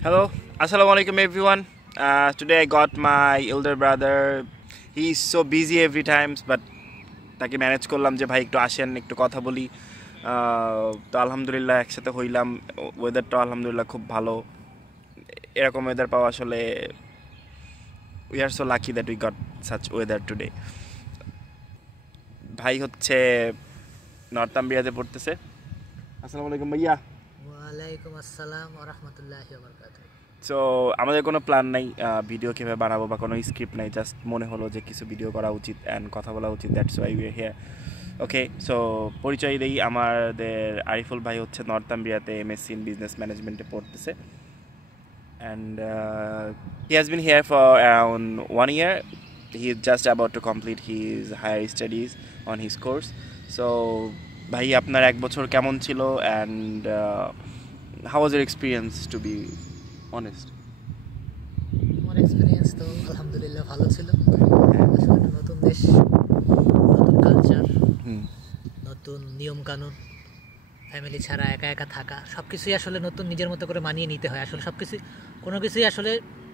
Hello, assalamu alaikum everyone. Today I got my elder brother. He is so busy every times, but তাকে manage করলাম যে ভাই একটু আসেন একটু কথা বলি। তো আলহামদুলিল্লাহ একসাথে হইলাম। ওয়েদারটা আলহামদুলিল্লাহ খুব ভালো। এরকম ওয়েদার পাওয়া আসলে we are so lucky that we got such weather today. ভাই হচ্ছে নর্থ আম্বিয়াতে পড়তেছে। আসসালামু আলাইকুম ভাইয়া। ওয়ালাইকুম আসসালাম ওয়া রাহমাতুল্লাহি ওয়া বারাকাতুহু। সো আমাদের কোনো প্ল্যান নাই ভিডিও কীভাবে বানাবো বা কোনো স্ক্রিপ্ট নাই, জাস্ট মনে হলো যে কিছু ভিডিও করা উচিত অ্যান্ড কথা বলা উচিত, that's why we are here. Okay, so পরিচয় দিই, আমাদের আরিফুল ভাই হচ্ছে নর্থ আম্বিয়াতে এমএসসি ইন বিজনেস ম্যানেজমেন্টে পড়তেছে and he has been here for around 1 year. He is just about to complete his higher studies on his course. So ভাই আপনার 1 বছর কেমন ছিল and how was your experience, to be honest? আমার experience তো আলহামদুলিল্লাহ ভালো ছিল। আসলে একটা নতুন দেশ, নতুন কালচার, নতুন নিয়ম কানুন, ফ্যামিলি ছাড়া একা একা থাকা, সব কিছুই আসলে নতুন নিজের মতো করে মানিয়ে নিতে হয়। আসলে সব কিছুই, কোনো কিছুই আসলে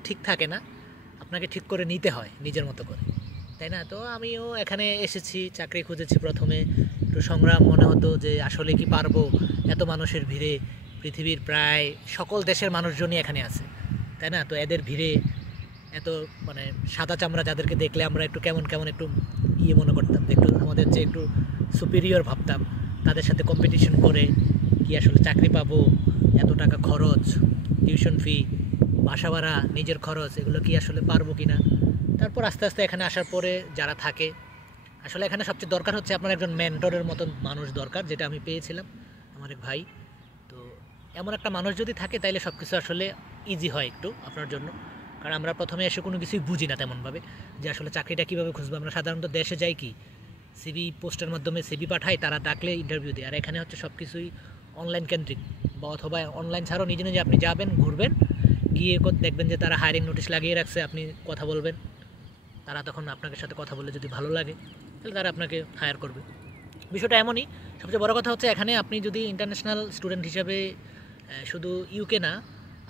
ঠিক থাকে না, আপনাকে ঠিক করে নিতে হয় নিজের মতো করে, তাই না? তো আমিও এখানে এসেছি, চাকরি খুঁজেছি। প্রথমে একটু সংগ্রাম মনে হতো যে আসলে কি পারবো, এত মানুষের ভিড়ে, পৃথিবীর প্রায় সকল দেশের মানুষজনই এখানে আছে, তাই না? তো এদের ভিড়ে এত মানে সাদা চামড়া যাদেরকে দেখলে আমরা একটু কেমন কেমন একটু মনে করতাম, একটু আমাদের যে একটু সুপিরিয়র ভাবতাম, তাদের সাথে কম্পিটিশন করে কি আসলে চাকরি পাবো, এত টাকা খরচ, টিউশন ফি, বাসা ভাড়া, নিজের খরচ, এগুলো কি আসলে পারবো কি না। তারপর আস্তে আস্তে এখানে আসার পরে যারা থাকে, আসলে এখানে সবচেয়ে দরকার হচ্ছে আপনার একজন মেন্টরের মতন মানুষ দরকার, যেটা আমি পেয়েছিলাম, আমার এক ভাই। তো এমন একটা মানুষ যদি থাকে তাইলে সব কিছু আসলে ইজি হয় একটু আপনার জন্য। কারণ আমরা প্রথমে এসে কোনো কিছুই বুঝি না তেমনভাবে, যে আসলে চাকরিটা কীভাবে খুঁজবো। আমরা সাধারণত দেশে যাই কি সিবি পোস্টের মাধ্যমে সিবি পাঠাই, তারা ডাকলে ইন্টারভিউ দেয়। আর এখানে হচ্ছে সব কিছুই অনলাইন কেন্দ্রিক, বা অথবা অনলাইন ছাড়াও নিজে নিজে আপনি যাবেন, ঘুরবেন, গিয়ে দেখবেন যে তারা হায়ারিং নোটিশ লাগিয়ে রাখছে, আপনি কথা বলবেন, তারা তখন আপনাদের সাথে কথা বলে যদি ভালো লাগে তাহলে তারা আপনাকে হায়ার করবে। বিষয়টা এমনই। সবচেয়ে বড় কথা হচ্ছে এখানে আপনি যদি ইন্টারন্যাশনাল স্টুডেন্ট হিসাবে শুধু ইউকে না,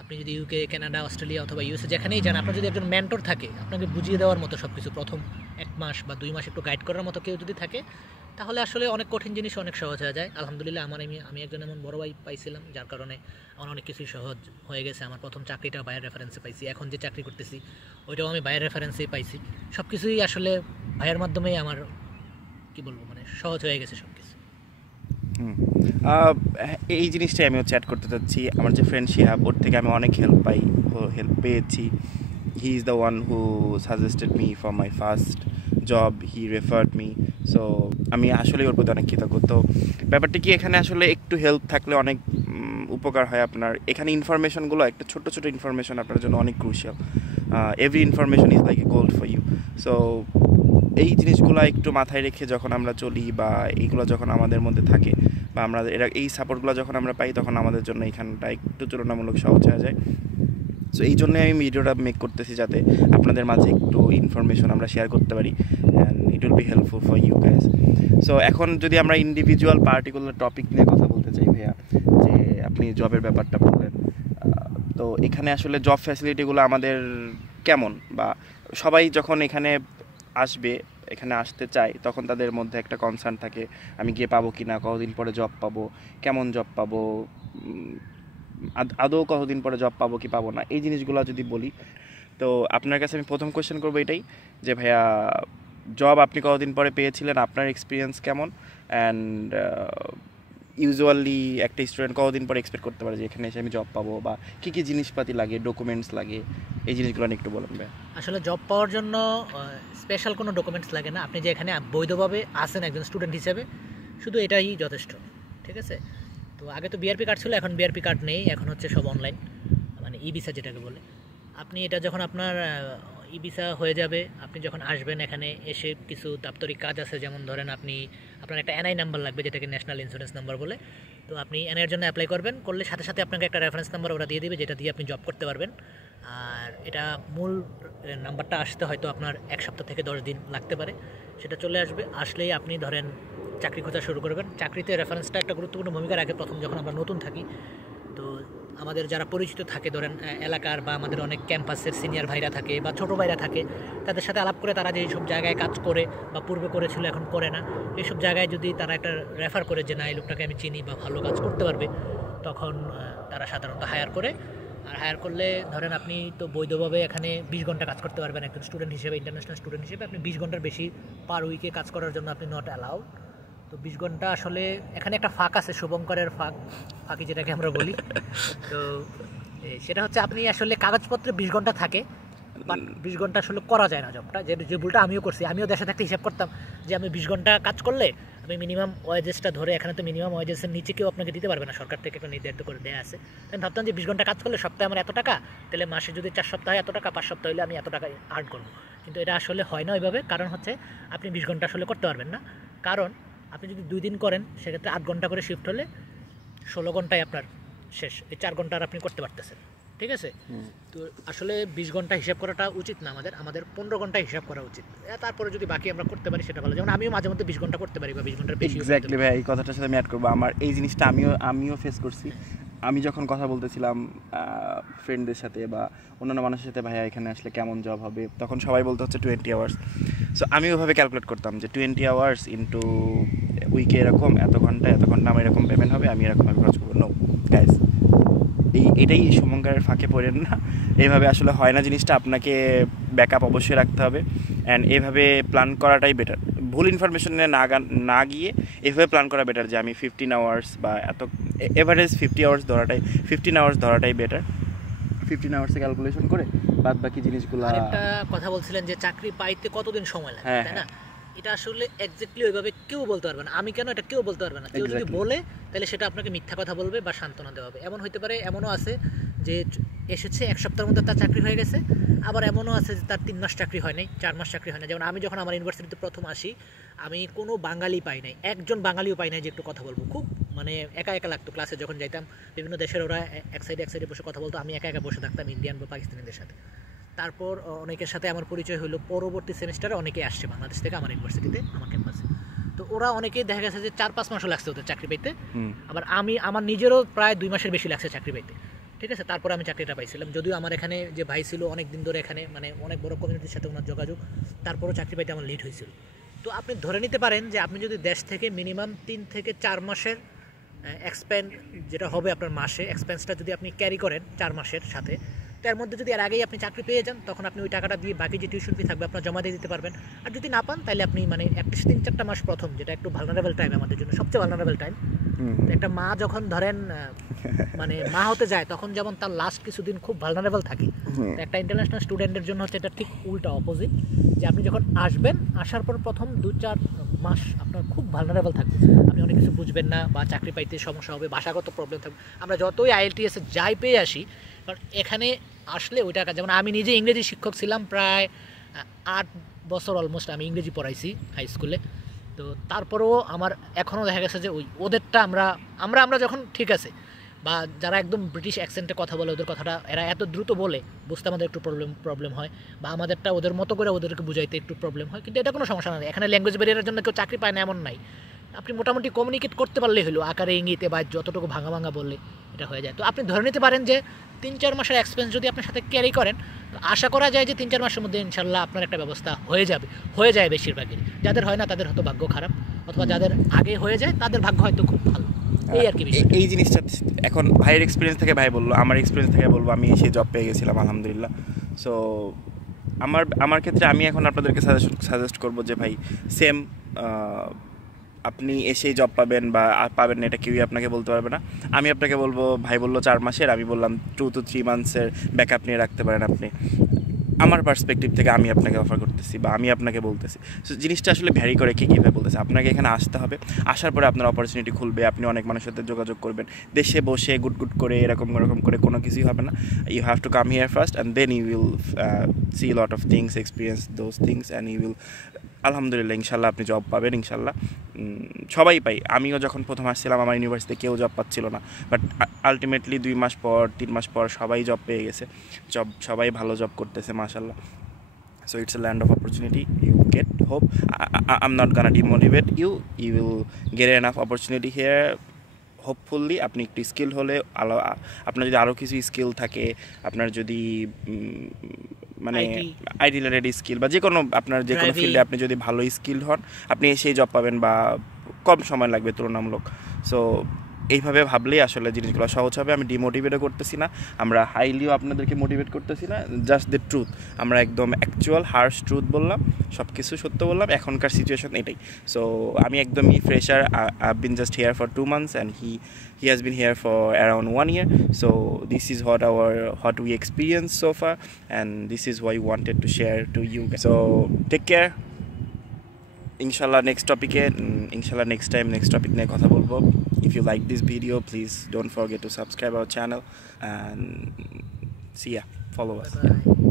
আপনি যদি ইউকে, কানাডা, অস্ট্রেলিয়া অথবা ইউএসএ যেখানেই যান, আপনার যদি একজন মেন্টর থাকে, আপনাকে বুঝিয়ে দেওয়ার মতো সব কিছু, প্রথম 1 মাস বা 2 মাস একটু গাইড করার মতো কেউ যদি থাকে, তাহলে আসলে অনেক কঠিন জিনিস অনেক সহজ হয়ে যায়। আলহামদুলিল্লাহ আমি একজন এমন বড় ভাই পাইছিলাম, যার কারণে আমার অনেক কিছুই সহজ হয়ে গেছে। আমার প্রথম চাকরিটা ভাইয়ের রেফারেন্সে পাইছি, এখন যে চাকরি করতেছি ওইটাও আমি ভাইয়ের রেফারেন্সেই পাইছি। সব কিছুই আসলে ভাইয়ের মাধ্যমেই আমার কি বলবো মানে সহজ হয়ে গেছে সব কিছু। এই জিনিসটাই আমি হচ্ছে অ্যাড করতে চাচ্ছি। আমার যে ফ্রেন্ড শিহাব, ওর থেকে আমি অনেক হেল্প পেয়েছি। He is the one who suggested me for my first job, he referred me. So আমি আসলে ওর প্রতি অনেক কৃতজ্ঞ। তো ব্যাপারটা কি, এখানে আসলে একটু হেল্প থাকলে অনেক উপকার হয় আপনার। এখানে ইনফরমেশনগুলো, একটা ছোটো ছোটো ইনফরমেশন আপনার জন্য অনেক crucial. Every information is like a gold for you. So এই জিনিসগুলো একটু মাথায় রেখে যখন আমরা চলি, বা এইগুলো যখন আমাদের মধ্যে থাকে, বা আমরা এই সাপোর্টগুলো যখন আমরা পাই, তখন আমাদের জন্য এখানটা একটু তুলনামূলক সহজ হয়ে যায়। সো এই জন্যই আমি ভিডিওটা মেক করতেছি, যাতে আপনাদের মাঝে একটু ইনফরমেশন আমরা শেয়ার করতে পারি, and it will be helpful for you guys. So এখন যদি আমরা ইন্ডিভিজুয়াল পার্টিকুলার টপিক নিয়ে কথা বলতে চাই ভাইয়া, যে আপনি জবের ব্যাপারটা বললেন, তো এখানে আসলে জব ফ্যাসিলিটিগুলো আমাদের কেমন, বা সবাই যখন এখানে আসবে, এখানে আসতে চায়, তখন তাদের মধ্যে একটা কনসার্ন থাকে, আমি গিয়ে পাবো কি না, কতদিন পরে জব পাবো, কেমন জব পাবো, আদৌ কতদিন পরে জব পাবো কি পাবো না, এই জিনিসগুলো যদি বলি। তো আপনার কাছে আমি প্রথম কোয়েশ্চেন করবো এটাই, যে ভাইয়া জব আপনি কতদিন পরে পেয়েছিলেন, আপনার এক্সপিরিয়েন্স কেমন, অ্যান্ড ইউজুয়ালি একটা স্টুডেন্ট কতদিন পরে এক্সপেক্ট করতে পারে যে এখানে এসে আমি জব পাবো, বা কী কী জিনিসপাতি লাগে, ডকুমেন্টস লাগে, এই জিনিসগুলো নিয়ে একটু বলেন ভাই। আসলে জব পাওয়ার জন্য স্পেশাল কোনো ডকুমেন্টস লাগে না। আপনি যে এখানে বৈধভাবে আসেন একজন স্টুডেন্ট হিসেবে, শুধু এটাই যথেষ্ট, ঠিক আছে? তো আগে তো বিআরপি কার্ড ছিল, এখন বিআরপি কার্ড নেই, এখন হচ্ছে সব অনলাইন, মানে ই ভিসা যেটাকে বলে। আপনি এটা যখন আপনার ই ভিসা হয়ে যাবে, আপনি যখন আসবেন এখানে এসে, কিছু দাপ্তরিক কাজ আছে, যেমন ধরেন আপনার একটা এনআই নাম্বার লাগবে, যেটাকে ন্যাশনাল ইন্স্যুরেন্স নাম্বার বলে। তো আপনি এনআইয়ের জন্য অ্যাপ্লাই করবেন, করলে সাথে সাথে আপনাকে একটা রেফারেন্স নাম্বার ওরা দিয়ে দিবে, যেটা দিয়ে আপনি জব করতে পারবেন। আর এটা মূল নাম্বারটা আসতে হয়তো আপনার 1 সপ্তাহ থেকে 10 দিন লাগতে পারে, সেটা চলে আসবে। আসলেই আপনি ধরেন চাকরি খোঁজা শুরু করবেন। চাকরিতে রেফারেন্সটা একটা গুরুত্বপূর্ণ ভূমিকা রাখে প্রথম, যখন আমরা নতুন থাকি। তো আমাদের যারা পরিচিত থাকে ধরেন এলাকার বা আমাদের অনেক ক্যাম্পাসের সিনিয়র ভাইরা থাকে বা ছোটো ভাইরা থাকে, তাদের সাথে আলাপ করে তারা যে সব জায়গায় কাজ করে বা পূর্বে করেছিল এখন করে না, এইসব জায়গায় যদি তারা একটা রেফার করে যে না এই লোকটাকে আমি চিনি বা ভালো কাজ করতে পারবে, তখন তারা সাধারণত হায়ার করে। আর হায়ার করলে ধরেন আপনি তো বৈধভাবে এখানে 20 ঘন্টা কাজ করতে পারবেন একজন স্টুডেন্ট হিসেবে, ইন্টারন্যাশনাল স্টুডেন্ট হিসেবে। আপনি 20 ঘন্টার বেশি পার উইকে কাজ করার জন্য আপনি নট অ্যালাউড। তো 20 ঘন্টা আসলে এখানে একটা ফাঁক আছে, শুভঙ্করের ফাঁকি যেটাকে আমরা বলি। তো সেটা হচ্ছে আপনি আসলে কাগজপত্রে 20 ঘন্টা থাকে, বাট 20 ঘন্টা আসলে করা যায় না জবটা, যে ভুলটা আমিও করছি। আমিও দেশে থাকতে হিসাব করতাম যে আমি 20 ঘন্টা কাজ করলে আমি মিনিমাম ওয়েজেসটা ধরে, এখানে তো মিনিমাম ওয়েজেসের নিচে কেউ আপনাকে দিতে পারবে না, সরকার থেকে একটা নির্ধারিত করে দেওয়া আছে। আমি ভাবতাম যে 20 ঘন্টা কাজ করলে সপ্তাহে আমার এত টাকা, তাহলে মাসে যদি 4 সপ্তাহে এত টাকা, 5 সপ্তাহ হলে আমি এত টাকা আর্ন করবো। কিন্তু এটা আসলে হয় না ওইভাবে, কারণ হচ্ছে আপনি 20 ঘন্টা আসলে করতে পারবেন না। কারণ আপনি যদি 2 দিন করেন সেক্ষেত্রে 8 ঘন্টা করে শিফট হলে 16 ঘন্টায় আপনার শেষ, এই 4 ঘন্টা আর আপনি করতে পারতেছেন, ঠিক আছে? তো আসলে 20 ঘন্টা হিসাব করাটা উচিত না, আমাদের 15 ঘন্টা হিসাব করা উচিত। তারপরে যদি বাকি আমরা করতে পারি সেটা ভালো। যেমন আমিও মাঝে মধ্যে 20 ঘন্টা করতে পারি বা 20 ঘন্টার বেশি। এক্স্যাক্টলি ভাই, এই কথাটার সাথে আমি অ্যাড করবো। আমার এই জিনিসটা আমিও ফেস করছি। আমি যখন কথা বলতেছিলাম ফ্রেন্ডদের সাথে বা অন্যান্য মানুষের সাথে, ভাইয়া এখানে আসলে কেমন জব হবে, তখন সবাই বলতে হচ্ছে 20 আওয়ার্স। সো আমি ওইভাবে ক্যালকুলেট করতাম যে 20 আওয়ার্স ইন্টু উইকে এরকম এত ঘন্টা আমার এরকম পেমেন্ট হবে, আমি এরকম খরচ করবো। নো গাইজ, এটাই শুভঙ্করের ফাঁকে পড়েন না। এইভাবে আসলে হয় না জিনিসটা। আপনাকে ব্যাকআপ অবশ্যই রাখতে হবে, অ্যান্ড এইভাবে প্ল্যান করাটাই বেটার। ভুল ইনফরমেশন নিয়ে না গিয়ে এভাবে প্ল্যান করা বেটার যে আমি 15 আওয়ার্স বা এত এভারেজ 50 আওয়ার্স ধরাটাই 15 আওয়ার্স ধরাটাই বেটার। 15 আওয়ার্সে ক্যালকুলেশন করে বাদ বাকি জিনিসগুলো। একটা কথা বলছিলেন যে চাকরি পাইতে কতদিন সময় লাগে, তাই না? এটা আসলে এক্স্যাক্টলি ওইভাবে কেউ বলতে পারবে না। আমি কেন, এটা কেউ বলতে পারবে না। কেউ যদি বলে তাহলে সেটা আপনাকে মিথ্যা কথা বলবে বা সান্ত্বনা দেওয়া হবে। এমন হতে পারে, এমনও আছে যে এসেছে 1 সপ্তাহের মধ্যে তার চাকরি হয়ে গেছে, আবার এমনও আছে যে তার 3 মাস চাকরি হয় নাই, 4 মাস চাকরি হয় না। যেমন আমি যখন আমার ইউনিভার্সিটিতে প্রথম আসি, আমি কোনো বাঙালি পাই নাই, একজন বাঙালিও পাই নাই যে একটু কথা বলবো। খুব মানে একা একা লাগতো। ক্লাসে যখন যাইতাম বিভিন্ন দেশের ওরা এক সাইডে বসে কথা বলতো, আমি একা একা বসে থাকতাম ইন্ডিয়ান বা পাকিস্তানিদের সাথে। তারপর অনেকের সাথে আমার পরিচয় হলো পরবর্তী সেমিস্টারে, অনেকে আসছে বাংলাদেশ থেকে আমার ইউনিভার্সিটিতে, আমার ক্যাম্পাসে। তো ওরা অনেকেই দেখা গেছে যে 4-5 মাসও লাগছে ওদের চাকরি পাইতে। আবার আমার নিজেরও প্রায় 2 মাসের বেশি লাগছে চাকরি পাইতে, ঠিক আছে? তারপরে আমি চাকরিটা পাইছিলাম, যদিও আমার এখানে যে ভাই ছিল অনেক দিন ধরে এখানে, মানে অনেক বড় কমিউনিটির সাথে ওনার যোগাযোগ, তারপরও চাকরি পাইতে আমার লেট হয়েছিল। তো আপনি ধরে নিতে পারেন যে আপনি যদি দেশ থেকে মিনিমাম 3 থেকে 4 মাসের এক্সপেন্ড যেটা হবে আপনার মাসে, এক্সপেন্সটা যদি আপনি ক্যারি করেন 4 মাসের সাথে, তার মধ্যে যদি এর আগেই আপনি চাকরি পেয়ে যান, তখন আপনি ওই টাকাটা দিয়ে বাকি যে টিউশন ফি থাকবে আপনার জমা দিয়ে দিতে পারবেন। আর যদি না পান তাহলে আপনি মানে অ্যাটলিস্ট 3-4টা মাস প্রথম, যেটা একটু ভালনারেবল টাইম আমাদের জন্য, সবচেয়ে ভালনারেবল টাইম। একটা মা যখন ধরেন মানে মা হতে যায়, তখন যেমন তার লাস্ট কিছুদিন খুব ভালনারেবল থাকে, একটা ইন্টারন্যাশনাল স্টুডেন্টের জন্য হচ্ছে এটা ঠিক উল্টা অপোজিট, যে আপনি যখন আসবেন, আসার পর প্রথম 2-4 মাস আপনার খুব ভালনারেবল থাকবে। আপনি অনেক কিছু বুঝবেন না বা চাকরি পাইতে সমস্যা হবে, ভাষাগত প্রবলেম থাকবে। আমরা যতই IELTS যাই পেয়ে আসি, কারণ এখানে আসলে ওই টাকা, যেমন আমি নিজে ইংরেজি শিক্ষক ছিলাম প্রায় 8 বছর অলমোস্ট আমি ইংরেজি পড়াইছি হাই স্কুলে। তো তারপরেও আমার এখনও দেখা গেছে যে ওদেরটা আমরা যখন ঠিক আছে, বা যারা একদম ব্রিটিশ অ্যাকসেন্টে কথা বলে, ওদের কথাটা এরা এত দ্রুত বলে, বুঝতে আমাদের একটু প্রবলেম হয়, বা আমাদেরটা ওদের মতো করে ওদেরকে বুঝাইতে একটু প্রবলেম হয়। কিন্তু এটা কোনো সমস্যা নেই। এখানে ল্যাঙ্গুয়েজ ব্যারিয়ারের জন্য কেউ চাকরি পায় না এমন নাই। আপনি মোটামুটি কমিউনিকেট করতে পারলেই হলো, আকারে ইঙ্গিতে বা যতটুকু ভাঙা বললে এটা হয়ে যায়। তো আপনি ধরে নিতে পারেন যে 3-4 মাসের এক্সপেন্স যদি আপনার সাথে ক্যারি করেন, তো আশা করা যায় যে 3-4 মাসের মধ্যে ইনশাল্লাহ আপনার একটা ব্যবস্থা হয়ে যায় বেশিরভাগই। যাদের হয় না তাদের হয়তো ভাগ্য খারাপ, অথবা যাদের আগে হয়ে যায় তাদের ভাগ্য হয়তো খুব ভালো। এই আর কি বিষয়। এই জিনিসটা এখন ভাইয়ের এক্সপিরিয়েন্স থেকে ভাই বললো, আমার এক্সপিরিয়েন্স থেকে বলবো, আমি সেই জব পেয়ে গেছিলাম আলহামদুলিল্লাহ। সো আমার ক্ষেত্রে আমি এখন আপনাদেরকে সাজেস্ট করবো যে ভাই সেম, আপনি এসেই জব পাবেন বা পাবেন না এটা কেউই আপনাকে বলতে পারবে না। আমি আপনাকে বলবো, ভাই বললো 4 মাসের, আমি বললাম 2 to 3 মান্থসের ব্যাকআপ নিয়ে রাখতে পারেন আপনি। আমার পার্সপেক্টিভ থেকে আমি আপনাকে অফার করতেছি বা আমি আপনাকে বলতেছি। সো জিনিসটা আসলে ভ্যারি করে কে কীভাবে বলতেছে। আপনাকে এখানে আসতে হবে, আসার পরে আপনার অপরচুনিটি খুলবে, আপনি অনেক মানুষের সাথে যোগাযোগ করবেন। দেশে বসে গুট করে এরকম করে কোনো কিছুই হবে না। You have to come here first and then you will see lot of things, experience those things and you will, আলহামদুলিল্লাহ ইনশাল্লাহ আপনি জব পাবেন ইনশাল্লাহ। সবাই পাই। আমিও যখন প্রথম আসছিলাম আমার ইউনিভার্সিটিতে কেউ জব পাচ্ছিল না, বাট আলটিমেটলি 2 মাস পর 3 মাস পর সবাই জব পেয়ে গেছে, সবাই ভালো জব করতেছে মাশাল্লাহ। So it's a land of opportunity. You get hope. I'm not gonna demotivate you. You will get enough opportunity here. Hopefully আপনি একটু স্কিল হলে আপনার যদি আরও কিছু স্কিল থাকে, আপনার যদি মানে আইটি রিলেটেড স্কিল বা যে কোনো আপনার যে কোনো ফিল্ডে আপনি যদি ভালো স্কিল হন, আপনি সেই জব পাবেন বা কম সময় লাগবে তুলনামূলক। সো এইভাবে ভাবলেই আসলে জিনিসগুলো সহজ হবে। আমি ডিমোটিভেটও করতেছি না, আমরা হাইলিও আপনাদেরকে মোটিভেট করতেছি না, জাস্ট দ্য ট্রুথ। আমরা একদম অ্যাকচুয়াল হার্শ ট্রুথ বললাম, সব কিছু সত্য বললাম, এখনকার সিচুয়েশন এটাই। সো আমি একদমই fresher, I been just here for 2 months and he has been here for around 1 year. So this is what we experienced so far, and this is why we wanted to share to you guys. So take care. Inshallah next topic next topic নিয়ে কথা বলবো। If you like this video, please don't forget to subscribe our channel and see ya, follow us. Bye.